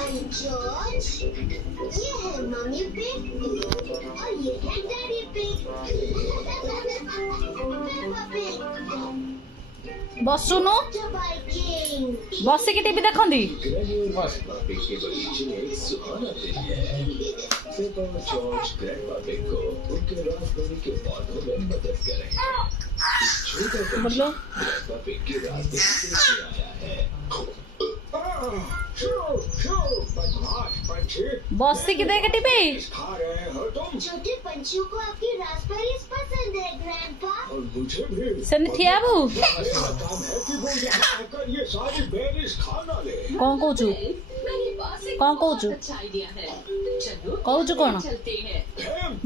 भाई जॉर्ज, ये है मम्मी पिग और ये है डैडी पिग। Peppa pig. बसुनु बाइकिंग। बसिकी टीवी देखंदी ग्रैंडपा पिग के बगीचे में एक सुहाना दिन है। पेप्पा और जॉर्ज ग्रैंडपा पिग को उनके रास्पबेरी के पौधों में मदद कर रहे हैं। इस छोटा बोलो। ग्रैंडपा पिग के रास्ते से आया है। बसिकी देख टीवी खा रहे हो तुम? छोटे पंछियों को आपकी रास्पबेरीज पसंद है ग्रैंडपा। और मुझे भी। सेन थियाबू मेरा काम है कि वो यहाँ आकर ये सारी बेरीज खा ना ले। कौन कहूचु कौन कहूचु कहूचु कौन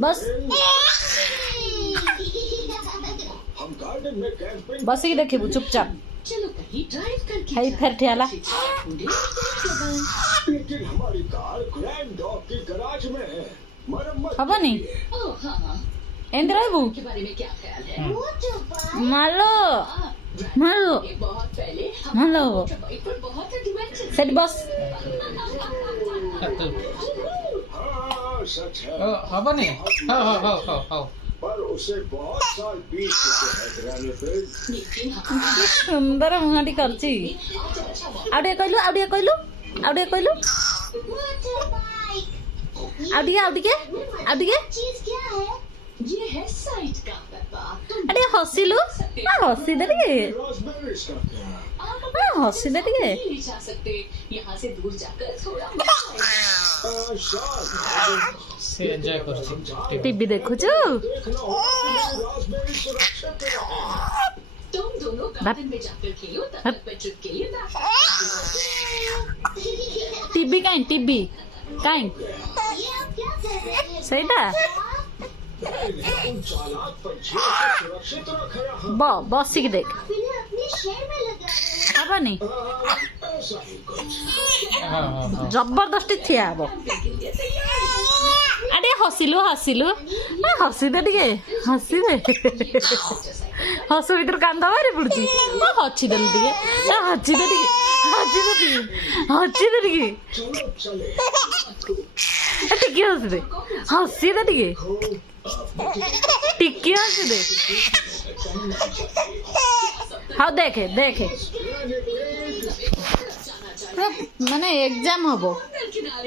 बस हम गार्डन में कैंपिंग। बसिकी देखिबू चुपचाप चलो कहीं ड्राइव करके हाई फेर ठियाला लेकिन हमारी कार ग्रैंड डॉग के गराज में है। मरम्मत हबनी ओह हाँ एंद रहबू के बारे में क्या ख्याल है? मोटरबाइक। मालो मालो ये बहुत पहले मालो मोटरबाइक पर बहुत एडवेंचर सेट बस हाँ सच है। हबनी पर उसे बहुत साल बीत चुके हैं ग्रैंडपा। लेकिन सुंदर मुहाटी करची आउडिया कहलु आउडिया कहलु आउडिया कहलु मोटरबाइक। आउडिया आउडिया आउडिया चीज क्या है? ये है साइड का पेप्पा। तुम अरे हसिलु हसी दे रे रास्पबेरीज का क्या? हसी दे रे नहीं जा सकते यहाँ से दूर जाकर थोड़ा से एंजॉय करछि टीवी देखुछु देखना होगा कि रास्पबेरी सुरक्षित रहे। तुम दोनों गार्डन में जाकर खेलो तब तक मैं ट्रिप के लिए बैठ टीवी काई टीवी काई ये आप क्या कर रहे हैं? सेटा उन चालाक पंछियों से सुरक्षित रखना है। बसिकी देख आप इन्हें अपने शेड में लगा रहे हैं। हबनी ऐसा ही कुछ। जबरदस्ती थिया हबो अरे हसिलु हसिलु हसी दे टिके हसी दे हस भीतर कांदा बारे पड़ुची हची दे टिके हची दे टिके हची दे टिके हची दे टिके चलो चले। टिके हसी दे हसी दे टिके टिके हसी दे हाँ देखे देखे माने एग्जाम हबो किनारे